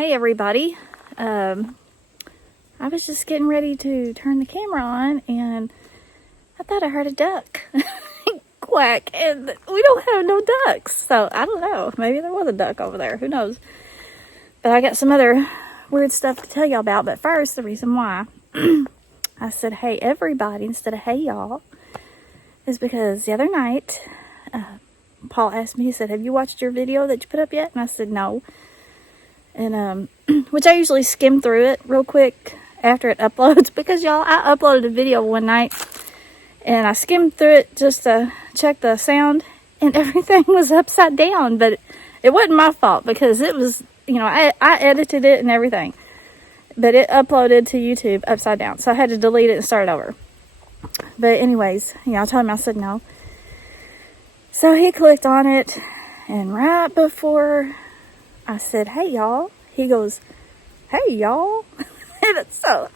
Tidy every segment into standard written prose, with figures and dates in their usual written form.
Hey everybody, I was just getting ready to turn the camera on and I thought I heard a duck quack, and we don't have no ducks, so I don't know, maybe there was a duck over there, who knows. But I got some other weird stuff to tell y'all about. But first, the reason why I said hey everybody instead of hey y'all is because the other night Paul asked me, he said, have you watched your video that you put up yet? And I said no. And which I usually skim through it real quick after it uploads, because y'all, I uploaded a video one night and I skimmed through it just to check the sound, and everything was upside down. But it wasn't my fault, because it was, you know, I edited it and everything, but it uploaded to YouTube upside down, so I had to delete it and start over. But anyways, you know, I told him, I said no. So he clicked on it, and right before I said, hey y'all, he goes, hey y'all. And so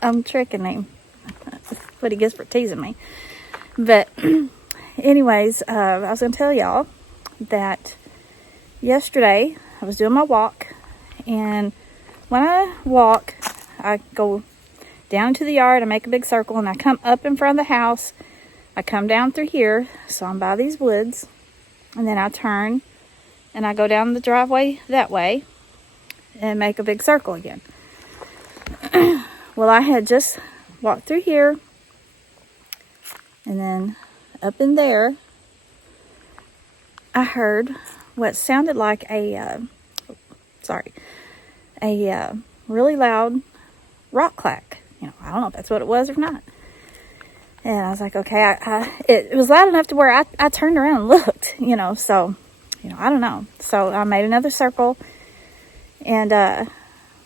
I'm tricking him. That's what he gets for teasing me. But anyways, I was going to tell y'all that yesterday I was doing my walk. And when I walk, I go down to the yard, I make a big circle, and I come up in front of the house. I come down through here, so I'm by these woods. And then I turn and I go down the driveway that way and make a big circle again. Well, I had just walked through here, and then up in there I heard what sounded like a really loud rock clack. You know, I don't know if that's what it was or not. And I was like, okay, it was loud enough to where I turned around and looked, you know, so, you know, I don't know. So I made another circle, and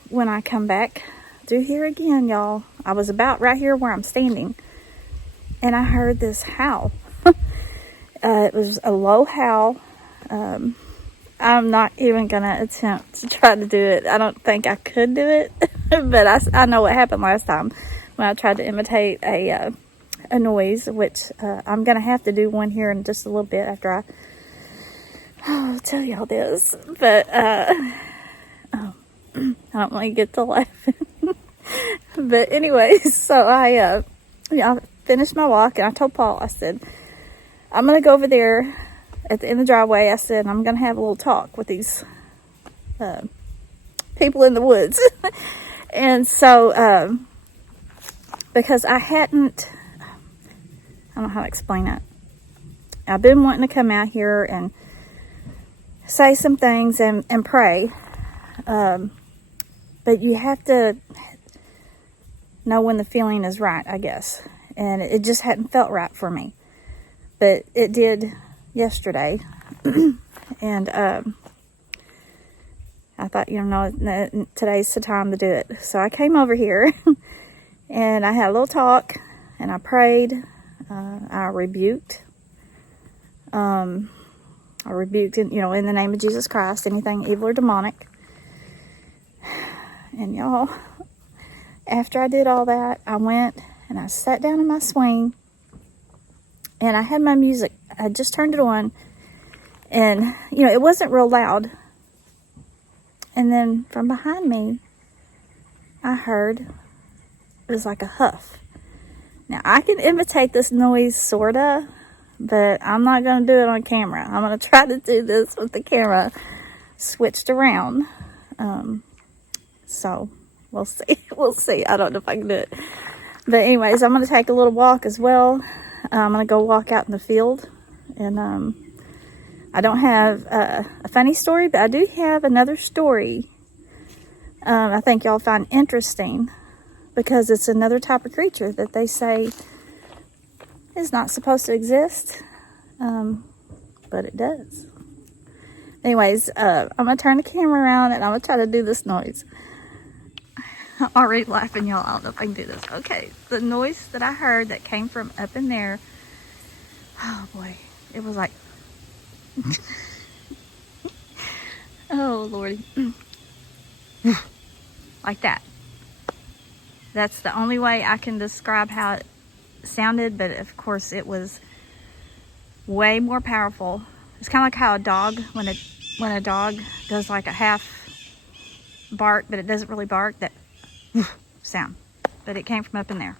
when I come back through here again, y'all, I was about right here where I'm standing, and I heard this howl. It was a low howl. I'm not even gonna attempt to try to do it. I don't think I could do it, but I know what happened last time when I tried to imitate a noise, which I'm gonna have to do one here in just a little bit after I'll tell y'all this. But I don't want to get to laughing. But anyways, so I finished my walk, and I told Paul, I said, I'm gonna go over there at the end of the driveway. I said, I'm gonna have a little talk with these people in the woods. And so because I don't know how to explain it. I've been wanting to come out here and say some things and pray. But you have to know when the feeling is right, I guess. And it just hadn't felt right for me. But it did yesterday. And I thought, you know, today's the time to do it. So I came over here and I had a little talk, and I prayed. I rebuked, you know, in the name of Jesus Christ, anything evil or demonic. And y'all, after I did all that, I went and I sat down in my swing, and I had my music. I just turned it on, and, you know, it wasn't real loud. And then from behind me, I heard, it was like a huff. Now, I can imitate this noise, sorta, but I'm not going to do it on camera. I'm going to try to do this with the camera switched around. So, we'll see. We'll see. I don't know if I can do it. But anyways, I'm going to take a little walk as well. I'm going to go walk out in the field. And I don't have a funny story, but I do have another story I think y'all find interesting, because it's another type of creature that they say is not supposed to exist, but it does. Anyways, I'm going to turn the camera around, and I'm going to try to do this noise. I'm already laughing, y'all. I don't know if I can do this. Okay, the noise that I heard that came from up in there, oh boy, it was like, oh lordy, like that. That's the only way I can describe how it sounded, but of course it was way more powerful. It's kind of like how a dog, when a dog does like a half bark, but it doesn't really bark, that sound. But it came from up in there.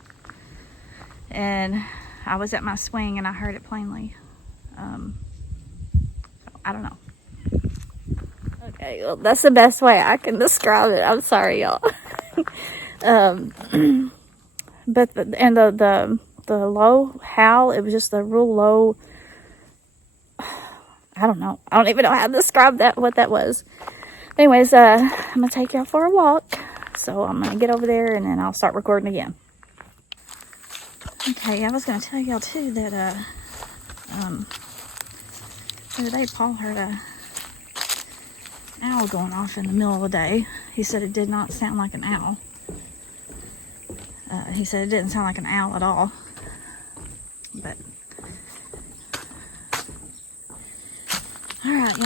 And I was at my swing and I heard it plainly. I don't know. Okay, well, that's the best way I can describe it. I'm sorry, y'all. But the low howl, it was just a real low. I don't know. I don't even know how to describe that, what that was. Anyways, I'm gonna take y'all for a walk. So I'm gonna get over there and then I'll start recording again. Okay, I was gonna tell y'all too that the other day Paul heard a owl going off in the middle of the day. He said it did not sound like an owl. He said it didn't sound like an owl at all. But alright,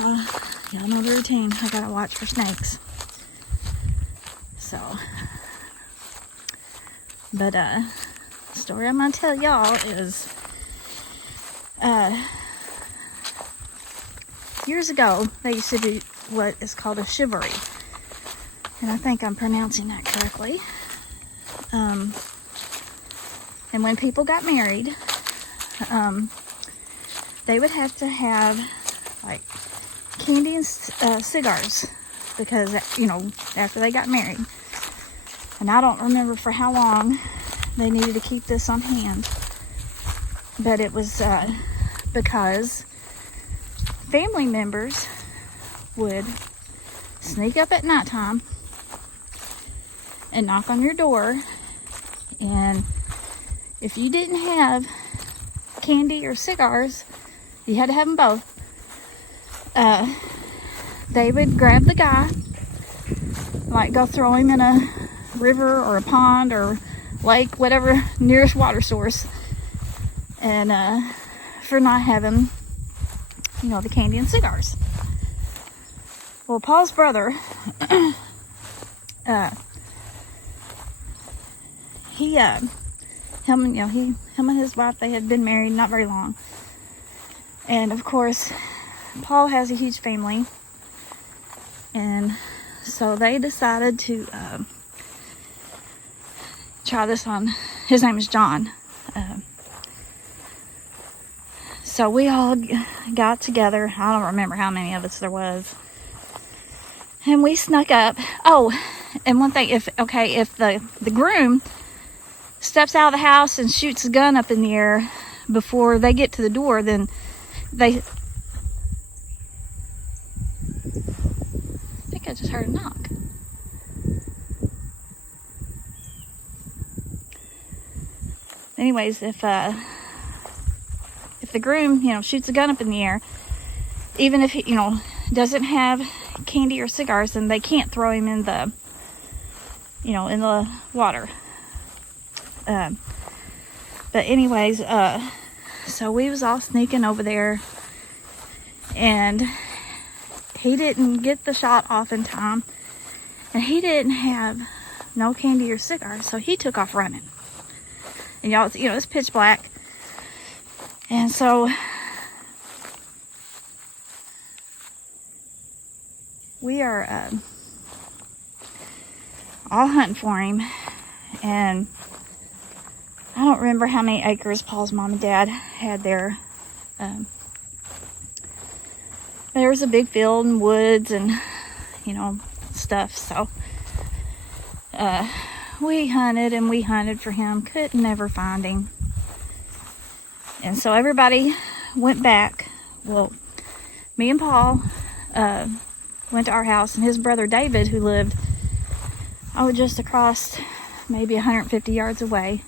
y'all know the routine. I gotta watch for snakes. So, but the story I'm gonna tell y'all is years ago they used to do what is called a chivalry, and I think I'm pronouncing that correctly. And when people got married, they would have to have like candy and cigars, because after they got married, and I don't remember for how long they needed to keep this on hand, but it was because family members would sneak up at nighttime and knock on your door, and if you didn't have candy or cigars, you had to have them both. They would grab the guy, like go throw him in a river or a pond or lake, whatever nearest water source, and for not having, the candy and cigars. Well, Paul's brother, him and his wife, they had been married not very long, and of course, Paul has a huge family, and so they decided to try this on. His name is John. So we all got together. I don't remember how many of us there was, and we snuck up. Oh, and one thing, if the groom steps out of the house and shoots a gun up in the air before they get to the door, then I think I just heard a knock. Anyways, if the groom, shoots a gun up in the air, even if he, doesn't have candy or cigars, then they can't throw him in the, in the water. But anyways, so we was all sneaking over there, and he didn't get the shot off in time, and he didn't have no candy or cigars, so he took off running. And y'all, it's pitch black, and so we are all hunting for him, and I don't remember how many acres Paul's mom and dad had there. There was a big field and woods and, stuff. So, we hunted and we hunted for him. Could never find him. And so everybody went back. Well, me and Paul went to our house, and his brother David, who lived, just across maybe 150 yards away,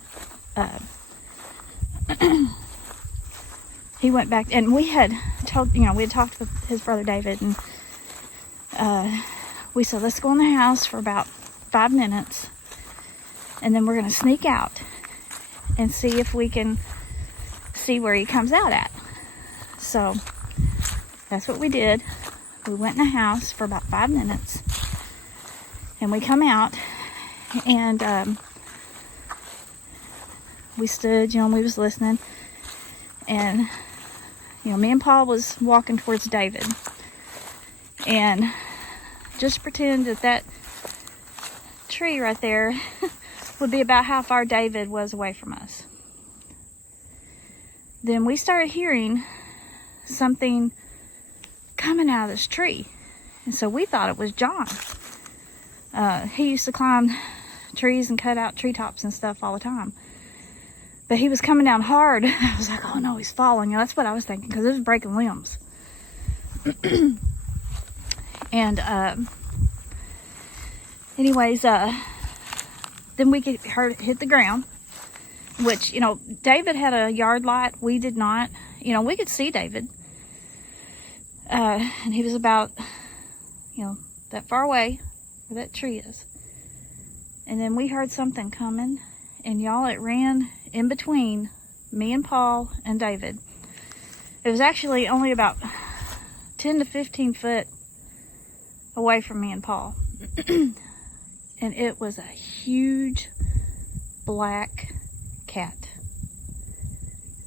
he went back, and we had talked with his brother David, and we said, let's go in the house for about 5 minutes, and then we're going to sneak out and see if we can see where he comes out at. So that's what we did. We went in the house for about 5 minutes, and we come out, and we stood, we was listening, and me and Paul was walking towards David, and just pretend that tree right there would be about how far David was away from us. Then we started hearing something coming out of this tree. And so we thought it was John. He used to climb trees and cut out treetops and stuff all the time. But he was coming down hard. I was like, oh no, he's falling. You know, that's what I was thinking, because it was breaking limbs. And anyways, then we heard it hit the ground, which, you know, David had a yard light. We did not. You know, we could see David. And he was about, you know, that far away where that tree is. And then we heard something coming, and y'all, it ran in between me and Paul and David. It was actually only about 10 to 15 foot away from me and Paul. And it was a huge black cat.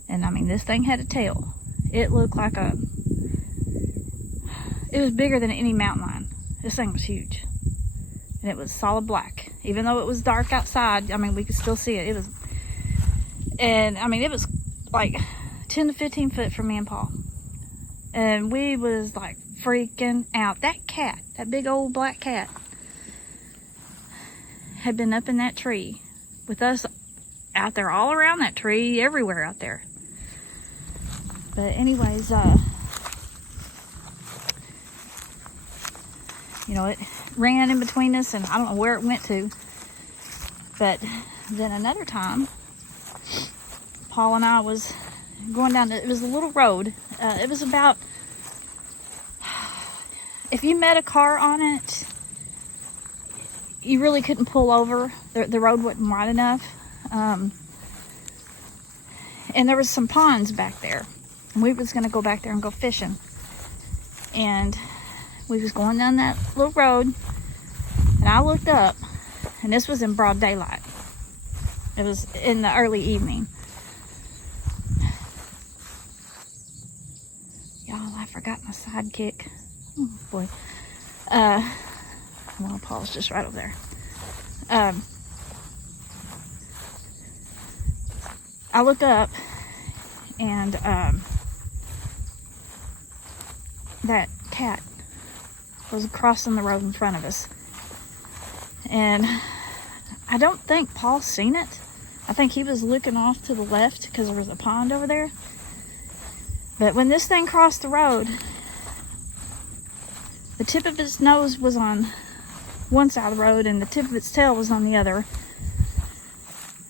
And I mean, this thing had a tail. It looked like it was bigger than any mountain lion. This thing was huge. And it was solid black. Even though it was dark outside, I mean, we could still see it. And I mean, it was like 10 to 15 foot from me and Paul. And we was like freaking out. That cat, that big old black cat, had been up in that tree with us out there, all around that tree, everywhere out there. But anyways, you know, it ran in between us, and I don't know where it went to. But then another time, Paul and I was going down, it was a little road. It was about, if you met a car on it, you really couldn't pull over. The road wasn't wide enough. And there was some ponds back there. And we was going to go back there and go fishing. And we was going down that little road. And I looked up. And this was in broad daylight. It was in the early evening. Y'all, I forgot my sidekick. Oh, boy. Well, Paul's just right over there. I looked up, and that cat was crossing the road in front of us. And I don't think Paul seen it. I think he was looking off to the left because there was a pond over there. But when this thing crossed the road, the tip of its nose was on one side of the road, and the tip of its tail was on the other.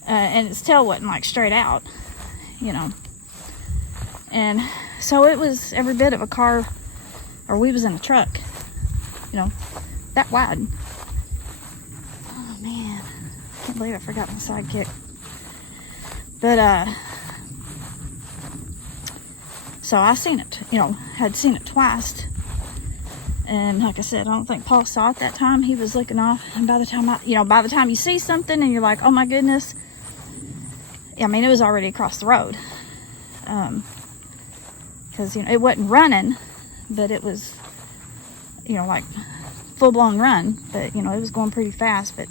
And its tail wasn't like straight out, you know. And so it was every bit of a car, or we was in a truck, you know, that wide. Oh man, I can't believe I forgot my sidekick. But so I seen it, you know, had seen it twice. And like I said, I don't think Paul saw it that time. He was looking off. And by the time you see something and you're like, oh my goodness. I mean, it was already across the road. Because, you know, it wasn't running, but it was, you know, like full-blown run. But, you know, it was going pretty fast. But,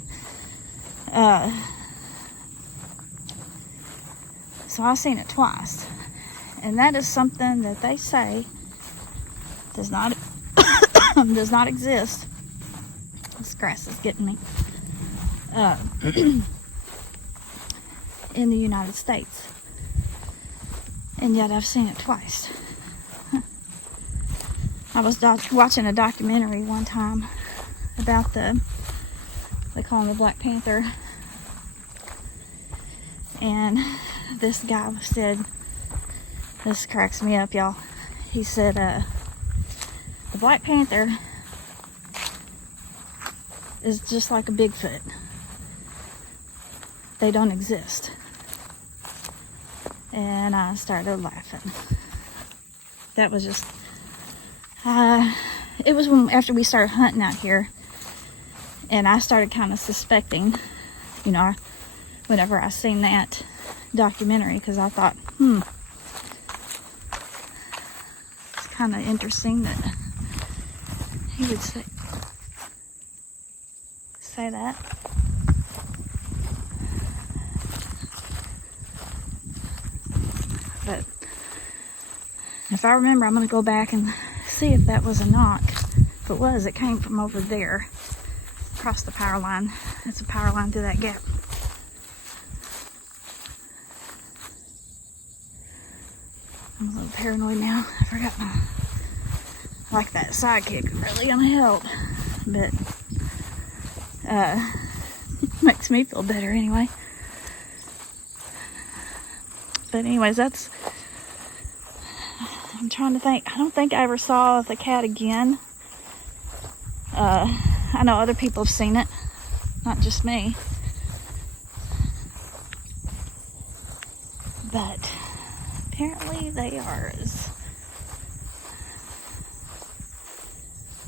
so I've seen it twice. And that is something that they say does not exist. This grass is getting me. In the United States. And yet I've seen it twice. I was watching a documentary one time about they call him the Black Panther. And this guy said, this cracks me up, y'all. He said, the Black Panther is just like a Bigfoot. They don't exist. And I started laughing. That was just, it was after we started hunting out here, and I started kind of suspecting, you know, whenever I seen that documentary, because I thought, it's kind of interesting that he would say that. If I remember, I'm going to go back and see if that was a knock. If it was, it came from over there, across the power line. That's a power line through that gap. I'm a little paranoid now. I forgot my, like that sidekick really gonna help, but makes me feel better anyway. But anyways, that's, I'm trying to think. I don't think I ever saw the cat again. I know other people have seen it, not just me. But apparently they are as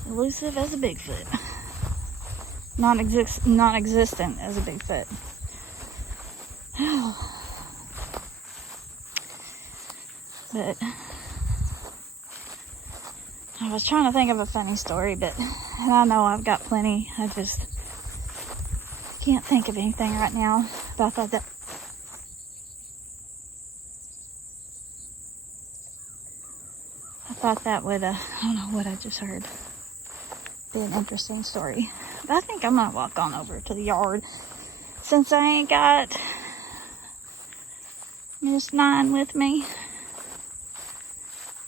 elusive as a Bigfoot. Non-existent as a Bigfoot. But I was trying to think of a funny story, and I know I've got plenty. I just can't think of anything right now. But I thought that would, I don't know what I just heard, be an interesting story. But I think I'm gonna walk on over to the yard since I ain't got Miss Nine with me,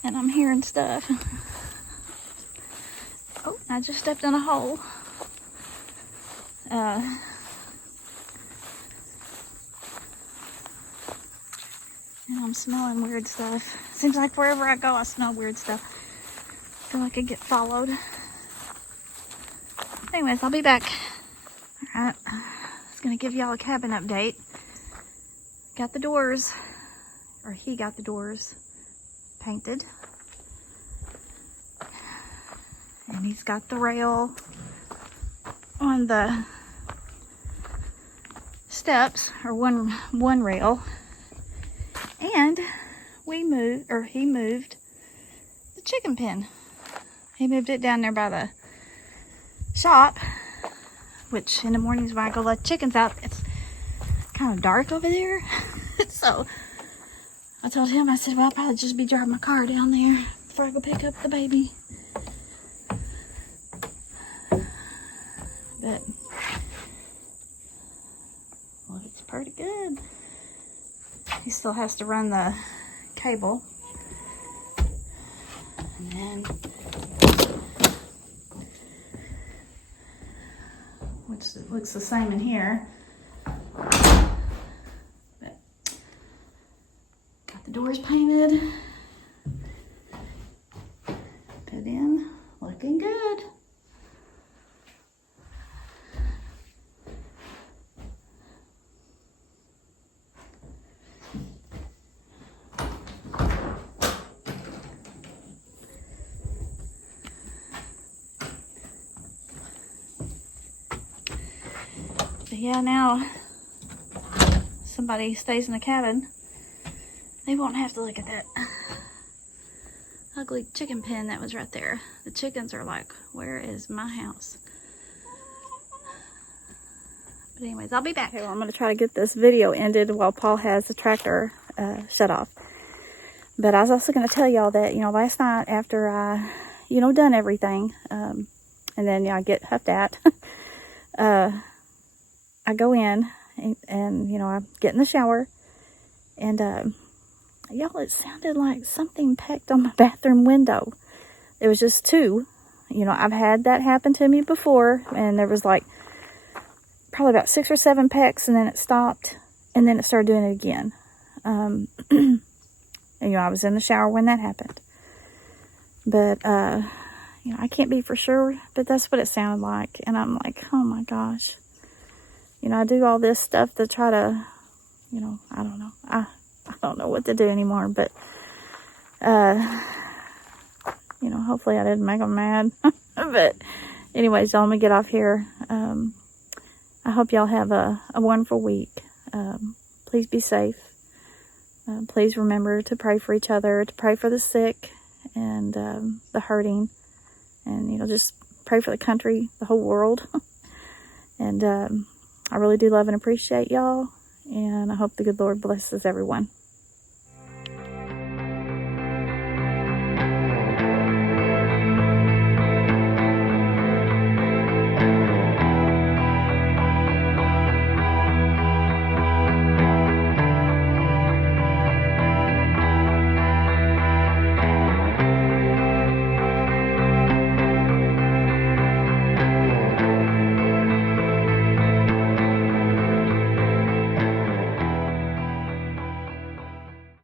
and I'm hearing stuff. Oh, I just stepped in a hole. And I'm smelling weird stuff. Seems like wherever I go, I smell weird stuff. I feel like I get followed. Anyways, I'll be back. Alright, I was gonna give y'all a cabin update. Got the doors, or he got the doors painted. And he's got the rail on the steps, or one rail. And he moved the chicken pen. He moved it down there by the shop, which in the mornings when I go let chickens out, it's kind of dark over there. So I told him, I said, well, I'll probably just be driving my car down there before I go pick up the baby. But looks pretty good. He still has to run the cable. And then, which looks the same in here. But got the doors painted. Put in, looking good. But yeah, now somebody stays in the cabin, they won't have to look at that ugly chicken pen that was right there. The chickens are like, where is my house? But anyways, I'll be back. Okay, well, I'm going to try to get this video ended while Paul has the tractor shut off. But I was also going to tell y'all that, last night after I, done everything, and then, I get huffed at, I go in and I get in the shower, and y'all, it sounded like something pecked on my bathroom window. It was just two. I've had that happen to me before, and there was like probably about 6 or 7 pecks, and then it stopped, and then it started doing it again. And, I was in the shower when that happened. But, I can't be for sure, but that's what it sounded like. And I'm like, oh my gosh. I do all this stuff to try to, I don't know. I don't know what to do anymore, but, hopefully I didn't make them mad. But anyways, y'all, I'm going to get off here. I hope y'all have a wonderful week. Please be safe. Please remember to pray for each other, to pray for the sick and the hurting. And, just pray for the country, the whole world. And I really do love and appreciate y'all. And I hope the good Lord blesses everyone.